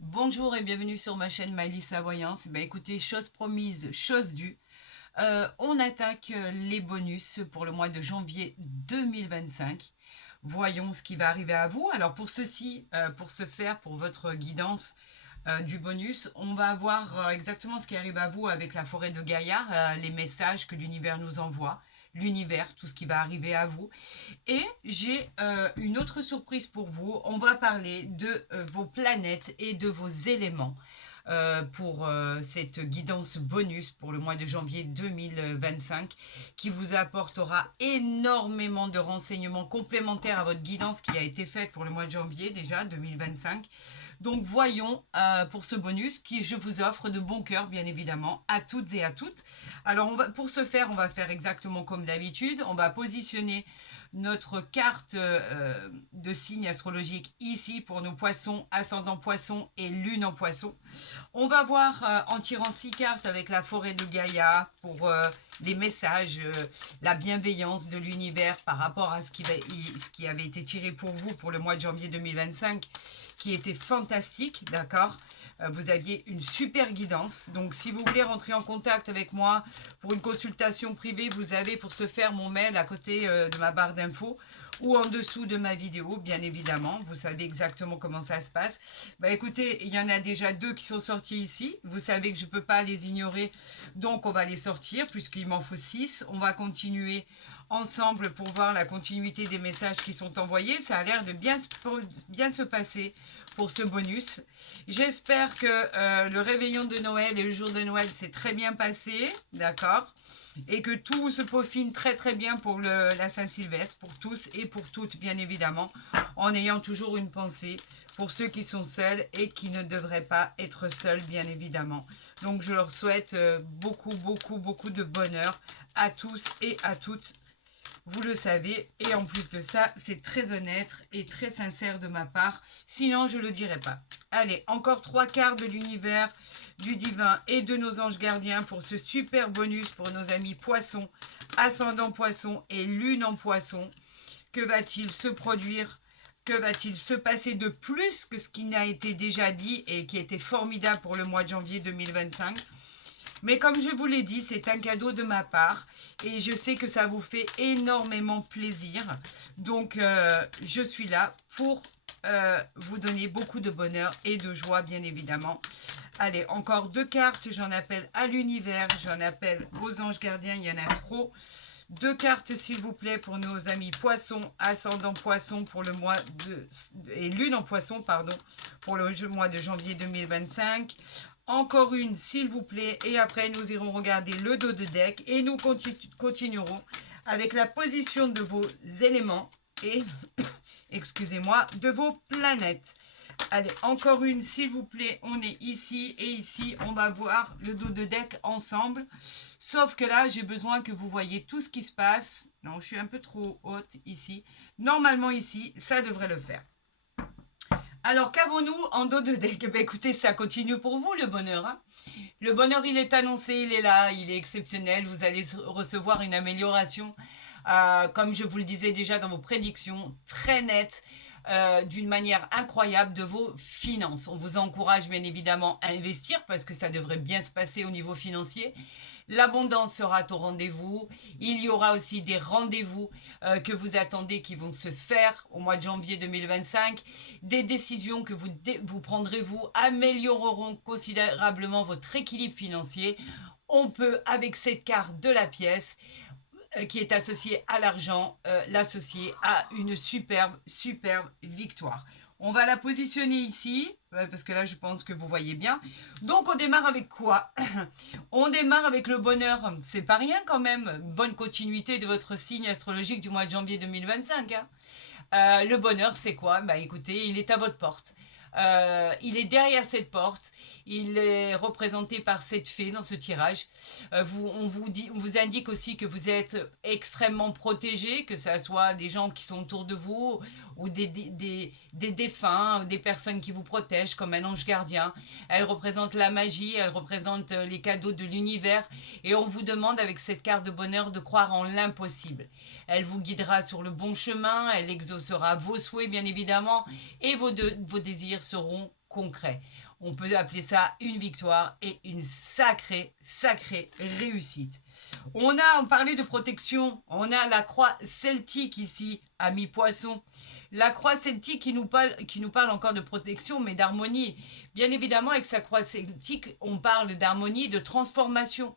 Bonjour et bienvenue sur ma chaîne Mélissa Voyance. Ben écoutez, chose promise, chose due. On attaque les bonus pour le mois de janvier 2025. Voyons ce qui va arriver à vous. Alors pour ceci, pour ce faire, pour votre guidance du bonus, on va voir exactement ce qui arrive à vous avec la forêt de Gaïa, les messages que l'univers nous envoie, l'univers, tout ce qui va arriver à vous. Et j'ai une autre surprise pour vous. On va parler de vos planètes et de vos éléments pour cette guidance bonus pour le mois de janvier 2025 qui vous apportera énormément de renseignements complémentaires à votre guidance qui a été faite pour le mois de janvier déjà 2025. Donc voyons pour ce bonus qui je vous offre de bon cœur bien évidemment à toutes et à toutes. Alors pour ce faire, on va faire exactement comme d'habitude. On va positionner notre carte de signe astrologique ici pour nos poissons, ascendant poisson et lune en poisson. On va voir en tirant 6 cartes avec la forêt de Gaïa pour les messages, la bienveillance de l'univers par rapport à ce qui avait été tiré pour vous pour le mois de janvier 2025 qui était fantastique, d'accord. Vous aviez une super guidance. Donc, si vous voulez rentrer en contact avec moi pour une consultation privée, vous avez pour ce faire mon mail à côté de ma barre d'infos ou en dessous de ma vidéo, bien évidemment. Vous savez exactement comment ça se passe. Bah écoutez, il y en a déjà 2 qui sont sortis ici. Vous savez que je ne peux pas les ignorer, donc on va les sortir puisqu'il m'en faut 6. On va continuer ensemble pour voir la continuité des messages qui sont envoyés. Ça a l'air de bien se passer pour ce bonus. J'espère que le réveillon de Noël et le jour de Noël s'est très bien passé, d'accord, et que tout se peaufine très très bien pour la Saint-Sylvestre, pour tous et pour toutes bien évidemment, en ayant toujours une pensée pour ceux qui sont seuls et qui ne devraient pas être seuls bien évidemment. Donc je leur souhaite beaucoup beaucoup beaucoup de bonheur à tous et à toutes. Vous le savez, et en plus de ça, c'est très honnête et très sincère de ma part, sinon je ne le dirais pas. Allez, encore 3 quarts de l'univers, du divin et de nos anges gardiens pour ce super bonus pour nos amis poissons, ascendant poisson et lune en poisson. Que va-t-il se produire? Que va-t-il se passer de plus que ce qui n'a été déjà dit et qui était formidable pour le mois de janvier 2025? Mais comme je vous l'ai dit, c'est un cadeau de ma part et je sais que ça vous fait énormément plaisir. Donc, je suis là pour vous donner beaucoup de bonheur et de joie, bien évidemment. Allez, encore 2 cartes. J'en appelle à l'univers, j'en appelle aux anges gardiens. Il y en a trop. 2 cartes, s'il vous plaît, pour nos amis poissons, ascendant poisson pour le mois et lune en poisson, pardon, pour le mois de janvier 2025. Encore une, s'il vous plaît. Et après, nous irons regarder le dos de deck. Et nous continuerons avec la position de vos éléments et, excusez-moi, de vos planètes. Allez, encore une, s'il vous plaît. On est ici et ici. On va voir le dos de deck ensemble. Sauf que là, j'ai besoin que vous voyez tout ce qui se passe. Non, je suis un peu trop haute ici. Normalement, ici, ça devrait le faire. Alors, qu'avons-nous en dos de deck? Ben, écoutez, ça continue pour vous, le bonheur. Hein, le bonheur, il est annoncé, il est là, il est exceptionnel. Vous allez recevoir une amélioration, comme je vous le disais déjà dans vos prédictions, très nette, d'une manière incroyable de vos finances. On vous encourage bien évidemment à investir parce que ça devrait bien se passer au niveau financier. L'abondance sera au rendez-vous. Il y aura aussi des rendez-vous que vous attendez qui vont se faire au mois de janvier 2025. Des décisions que vous prendrez, vous amélioreront considérablement votre équilibre financier. On peut, avec cette carte de la pièce, qui est associée à l'argent, l'associer à une superbe victoire. On va la positionner ici, parce que là, je pense que vous voyez bien. Donc, on démarre avec quoi? On démarre avec le bonheur. C'est pas rien quand même. Bonne continuité de votre signe astrologique du mois de janvier 2025. Hein. Le bonheur, c'est quoi? Bah écoutez, il est à votre porte. Il est derrière cette porte. Il est représenté par cette fée dans ce tirage. On vous indique aussi que vous êtes extrêmement protégé, que ce soit des gens qui sont autour de vous ou des défunts, des personnes qui vous protègent comme un ange gardien. Elle représente la magie, elle représente les cadeaux de l'univers et on vous demande avec cette carte de bonheur de croire en l'impossible. Elle vous guidera sur le bon chemin, elle exaucera vos souhaits bien évidemment et vos désirs seront concret. On peut appeler ça une victoire et une sacrée réussite. On parlait de protection, on a la croix celtique ici, amis poissons. La croix celtique qui nous parle encore de protection, mais d'harmonie. Bien évidemment, avec sa croix celtique, on parle d'harmonie, de transformation.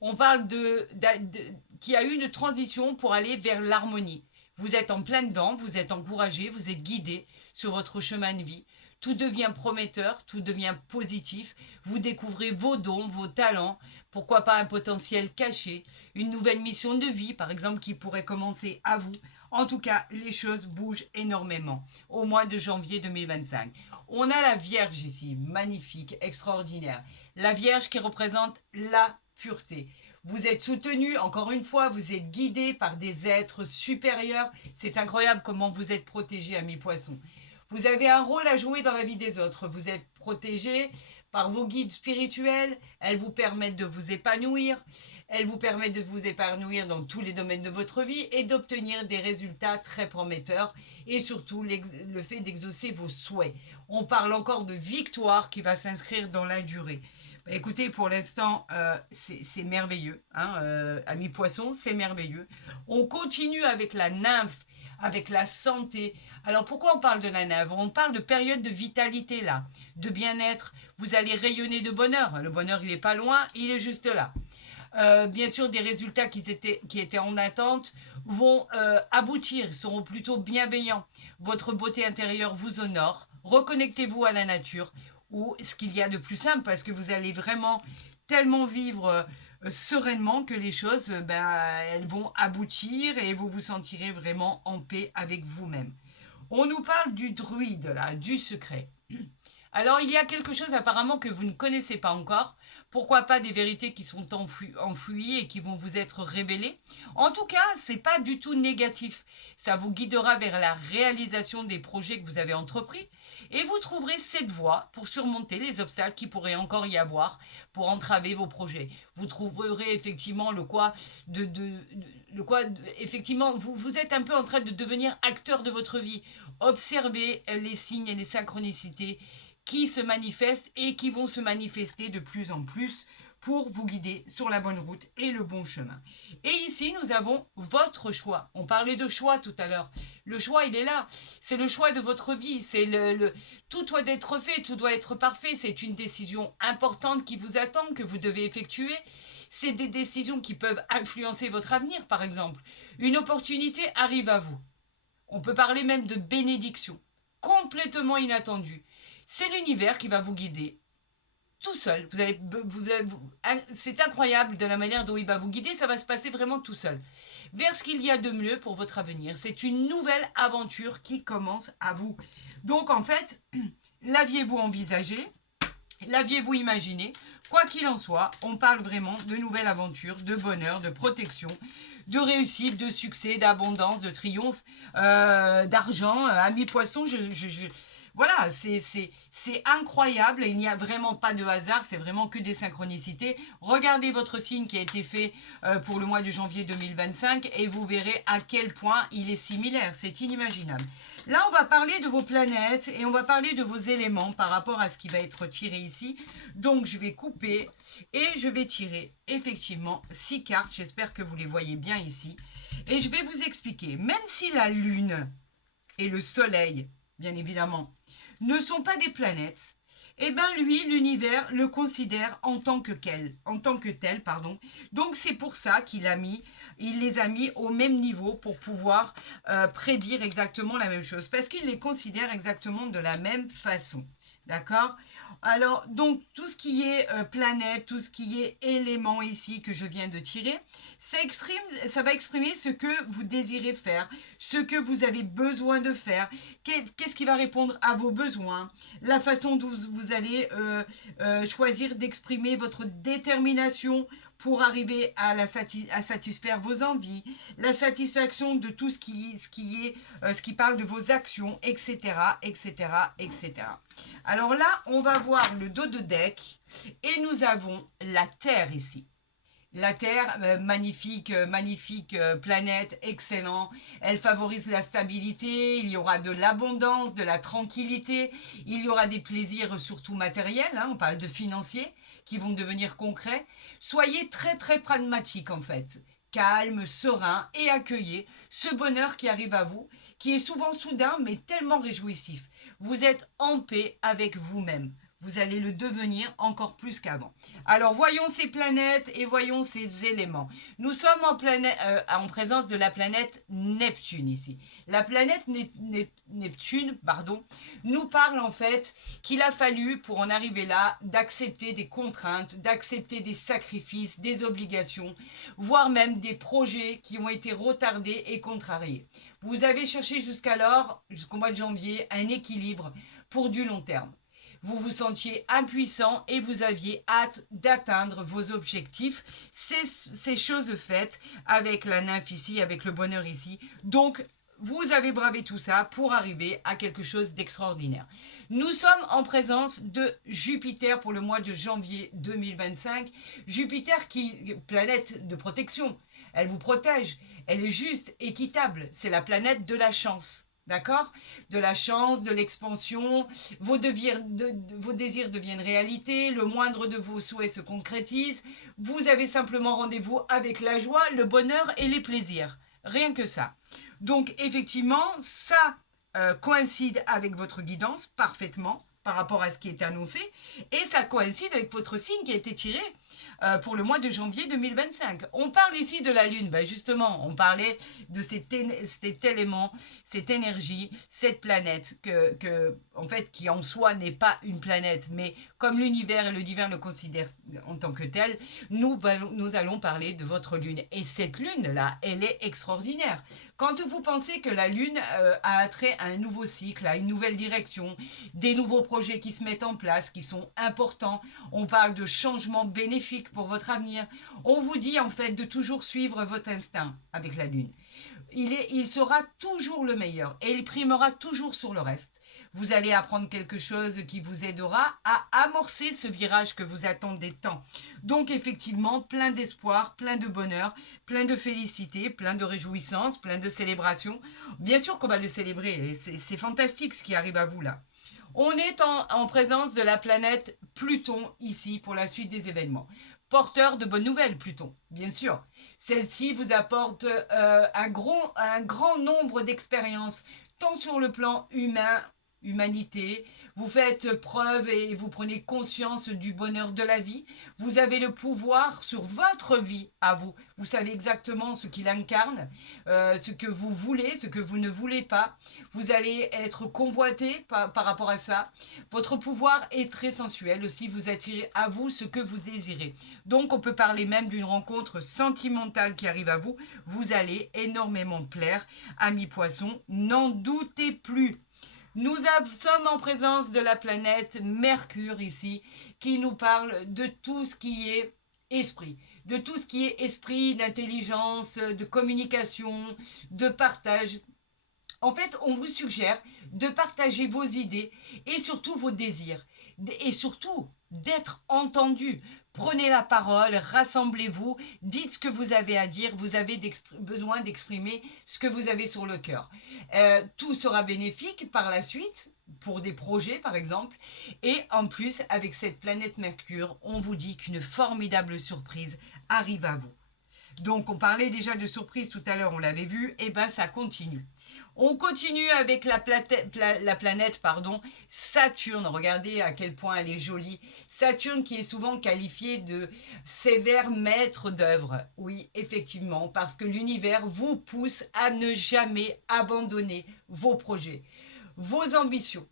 On parle qu'il y a eu une transition pour aller vers l'harmonie. Vous êtes en plein dedans, vous êtes encouragé, vous êtes guidé sur votre chemin de vie. Tout devient prometteur, tout devient positif. Vous découvrez vos dons, vos talents, pourquoi pas un potentiel caché, une nouvelle mission de vie, par exemple, qui pourrait commencer à vous. En tout cas, les choses bougent énormément au mois de janvier 2025. On a la Vierge ici, magnifique, extraordinaire. La Vierge qui représente la pureté. Vous êtes soutenu, encore une fois, vous êtes guidé par des êtres supérieurs. C'est incroyable comment vous êtes protégé, amis poissons. Vous avez un rôle à jouer dans la vie des autres. Vous êtes protégé par vos guides spirituels. Elles vous permettent de vous épanouir. Elles vous permettent de vous épanouir dans tous les domaines de votre vie et d'obtenir des résultats très prometteurs et surtout le fait d'exaucer vos souhaits. On parle encore de victoire qui va s'inscrire dans la durée. Écoutez, pour l'instant, c'est merveilleux, hein, amis poissons, c'est merveilleux. On continue avec la nymphe, avec la santé. Alors, pourquoi on parle de la nymphe? On parle de période de vitalité, là, de bien-être. Vous allez rayonner de bonheur. Le bonheur, il n'est pas loin, il est juste là. Bien sûr, des résultats qui étaient en attente vont aboutir, seront plutôt bienveillants. Votre beauté intérieure vous honore. Reconnectez-vous à la nature ou ce qu'il y a de plus simple parce que vous allez vraiment tellement vivre sereinement que les choses, elles vont aboutir et vous vous sentirez vraiment en paix avec vous-même. On nous parle du druide, là, du secret. Alors, il y a quelque chose apparemment que vous ne connaissez pas encore. Pourquoi pas des vérités qui sont enfouies et qui vont vous être révélées. En tout cas, ce n'est pas du tout négatif. Ça vous guidera vers la réalisation des projets que vous avez entrepris et vous trouverez cette voie pour surmonter les obstacles qui pourraient encore y avoir pour entraver vos projets. Vous trouverez effectivement effectivement, vous êtes un peu en train de devenir acteur de votre vie. Observez les signes et les synchronicités qui se manifestent et qui vont se manifester de plus en plus pour vous guider sur la bonne route et le bon chemin. Et ici, nous avons votre choix. On parlait de choix tout à l'heure. Le choix, il est là. C'est le choix de votre vie. C'est tout doit être fait, tout doit être parfait. C'est une décision importante qui vous attend, que vous devez effectuer. C'est des décisions qui peuvent influencer votre avenir, par exemple. Une opportunité arrive à vous. On peut parler même de bénédiction, complètement inattendue. C'est l'univers qui va vous guider tout seul. C'est incroyable de la manière dont il va vous guider, ça va se passer vraiment tout seul. Vers ce qu'il y a de mieux pour votre avenir. C'est une nouvelle aventure qui commence à vous. Donc en fait, l'aviez-vous envisagé? L'aviez-vous imaginé? Quoi qu'il en soit, on parle vraiment de nouvelles aventures, de bonheur, de protection, de réussite, de succès, d'abondance, de triomphe, d'argent. Amis poissons, voilà, c'est incroyable. Il n'y a vraiment pas de hasard, c'est vraiment que des synchronicités. Regardez votre signe qui a été fait pour le mois de janvier 2025 et vous verrez à quel point il est similaire. C'est inimaginable. Là, on va parler de vos planètes et on va parler de vos éléments par rapport à ce qui va être tiré ici. Donc, je vais couper et je vais tirer effectivement 6 cartes. J'espère que vous les voyez bien ici. Et je vais vous expliquer, même si la Lune et le Soleil, bien évidemment, ne sont pas des planètes, eh bien lui, l'univers le considère en tant que tel, pardon. Donc c'est pour ça il les a mis au même niveau pour pouvoir prédire exactement la même chose, parce qu'il les considère exactement de la même façon. D'accord? Alors, donc, tout ce qui est planète, tout ce qui est élément ici que je viens de tirer, ça va exprimer ce que vous désirez faire, ce que vous avez besoin de faire, qu'est-ce qui va répondre à vos besoins, la façon dont vous allez choisir d'exprimer votre détermination pour arriver à satisfaire vos envies, la satisfaction de tout ce qui parle de vos actions, etc., etc., etc. Alors là, on va voir le dos de deck et nous avons la Terre ici. La Terre, magnifique planète, excellent. Elle favorise la stabilité, il y aura de l'abondance, de la tranquillité, il y aura des plaisirs surtout matériels, hein, on parle de financiers, qui vont devenir concrets. Soyez très très pragmatique en fait, calme, serein et accueillez ce bonheur qui arrive à vous, qui est souvent soudain mais tellement réjouissif. Vous êtes en paix avec vous-même. Vous allez le devenir encore plus qu'avant. Alors voyons ces planètes et voyons ces éléments. Nous sommes en présence de la planète Neptune ici. La planète Neptune, nous parle en fait qu'il a fallu, pour en arriver là, d'accepter des contraintes, d'accepter des sacrifices, des obligations, voire même des projets qui ont été retardés et contrariés. Vous avez cherché jusqu'alors, jusqu'au mois de janvier, un équilibre pour du long terme. Vous vous sentiez impuissant et vous aviez hâte d'atteindre vos objectifs. C'est chose faite avec la nymphe ici, avec le bonheur ici. Donc, vous avez bravé tout ça pour arriver à quelque chose d'extraordinaire. Nous sommes en présence de Jupiter pour le mois de janvier 2025. Jupiter qui planète de protection. Elle vous protège. Elle est juste, équitable. C'est la planète de la chance. D'accord? De la chance, de l'expansion, vos désirs deviennent réalité, le moindre de vos souhaits se concrétise, vous avez simplement rendez-vous avec la joie, le bonheur et les plaisirs. Rien que ça. Donc effectivement, ça coïncide avec votre guidance parfaitement par rapport à ce qui est annoncé et ça coïncide avec votre signe qui a été tiré pour le mois de janvier 2025. On parle ici de la Lune, ben justement, on parlait de cet élément, cette énergie, cette planète en fait, qui en soi n'est pas une planète, mais comme l'univers et le divin le considèrent en tant que tel, nous allons parler de votre Lune. Et cette Lune-là, elle est extraordinaire. Quand vous pensez que la Lune a attrait à un nouveau cycle, à une nouvelle direction, des nouveaux projets qui se mettent en place, qui sont importants, on parle de changements bénéfiques pour votre avenir, on vous dit en fait de toujours suivre votre instinct avec la Lune. Il sera toujours le meilleur et il primera toujours sur le reste. Vous allez apprendre quelque chose qui vous aidera à amorcer ce virage que vous attendez tant. Donc effectivement, plein d'espoir, plein de bonheur, plein de félicité, plein de réjouissance, plein de célébration. Bien sûr qu'on va le célébrer, c'est fantastique ce qui arrive à vous là. On est en présence de la planète Pluton ici pour la suite des événements. Porteur de bonnes nouvelles, Pluton, bien sûr. Celle-ci vous apporte un grand nombre d'expériences, tant sur le plan humain, humanité. Vous faites preuve et vous prenez conscience du bonheur de la vie. Vous avez le pouvoir sur votre vie à vous. Vous savez exactement ce qu'il incarne, ce que vous voulez, ce que vous ne voulez pas. Vous allez être convoité par rapport à ça. Votre pouvoir est très sensuel aussi. Vous attirez à vous ce que vous désirez. Donc on peut parler même d'une rencontre sentimentale qui arrive à vous. Vous allez énormément plaire, amis poissons. N'en doutez plus. Nous sommes en présence de la planète Mercure ici, qui nous parle de tout ce qui est esprit, de tout ce qui est esprit, d'intelligence, de communication, de partage. En fait, on vous suggère de partager vos idées et surtout vos désirs. Et surtout, d'être entendu. Prenez la parole, rassemblez-vous, dites ce que vous avez à dire, vous avez besoin d'exprimer ce que vous avez sur le cœur. Tout sera bénéfique par la suite, pour des projets par exemple, et en plus, avec cette planète Mercure, on vous dit qu'une formidable surprise arrive à vous. Donc, on parlait déjà de surprise tout à l'heure, on l'avait vu, et ben ça continue. On continue avec la planète Saturne. Regardez à quel point elle est jolie. Saturne qui est souvent qualifiée de sévère maître d'œuvre. Oui, effectivement, parce que l'univers vous pousse à ne jamais abandonner vos projets, vos ambitions.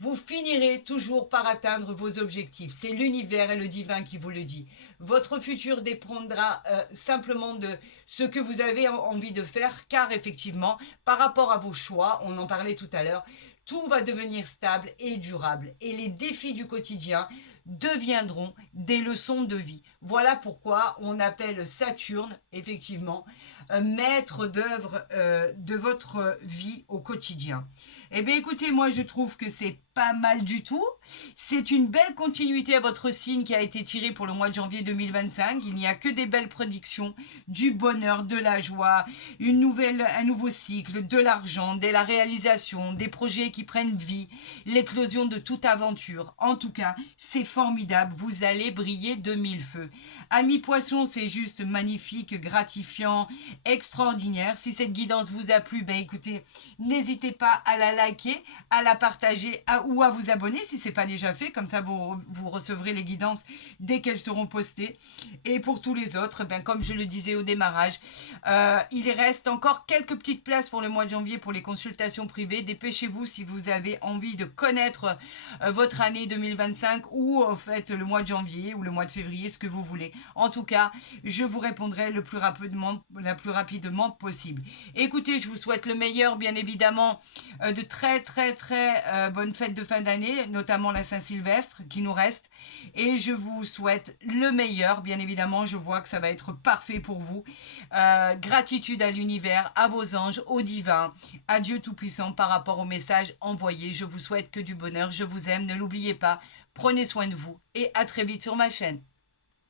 Vous finirez toujours par atteindre vos objectifs. C'est l'univers et le divin qui vous le dit. Votre futur dépendra simplement de ce que vous avez envie de faire, car effectivement, par rapport à vos choix, on en parlait tout à l'heure, tout va devenir stable et durable. Et les défis du quotidien deviendront des leçons de vie. Voilà pourquoi on appelle Saturne, effectivement, maître d'œuvre de votre vie au quotidien. Eh bien écoutez, moi je trouve que c'est pas mal du tout. C'est une belle continuité à votre signe qui a été tiré pour le mois de janvier 2025. Il n'y a que des belles prédictions, du bonheur, de la joie, un nouveau cycle, de l'argent, de la réalisation, des projets qui prennent vie, l'éclosion de toute aventure. En tout cas, c'est formidable. Vous allez briller de mille feux. Amis poissons, c'est juste magnifique, gratifiant, extraordinaire. Si cette guidance vous a plu, ben écoutez, n'hésitez pas à la liker, à la partager ou à vous abonner si ce n'est pas déjà fait. Comme ça, vous recevrez les guidances dès qu'elles seront postées. Et pour tous les autres, ben, comme je le disais au démarrage, il reste encore quelques petites places pour le mois de janvier pour les consultations privées. Dépêchez-vous si vous avez envie de connaître votre année 2025 ou en fait le mois de janvier ou le mois de février, ce que vous voulez. En tout cas, je vous répondrai le plus rapidement possible. Écoutez, je vous souhaite le meilleur, bien évidemment, de très bonnes fêtes de fin d'année, notamment la Saint-Sylvestre qui nous reste. Et je vous souhaite le meilleur, bien évidemment. Je vois que ça va être parfait pour vous. Gratitude à l'univers, à vos anges, au divin, à Dieu Tout-Puissant par rapport au message envoyé. Je vous souhaite que du bonheur. Je vous aime. Ne l'oubliez pas. Prenez soin de vous et à très vite sur ma chaîne.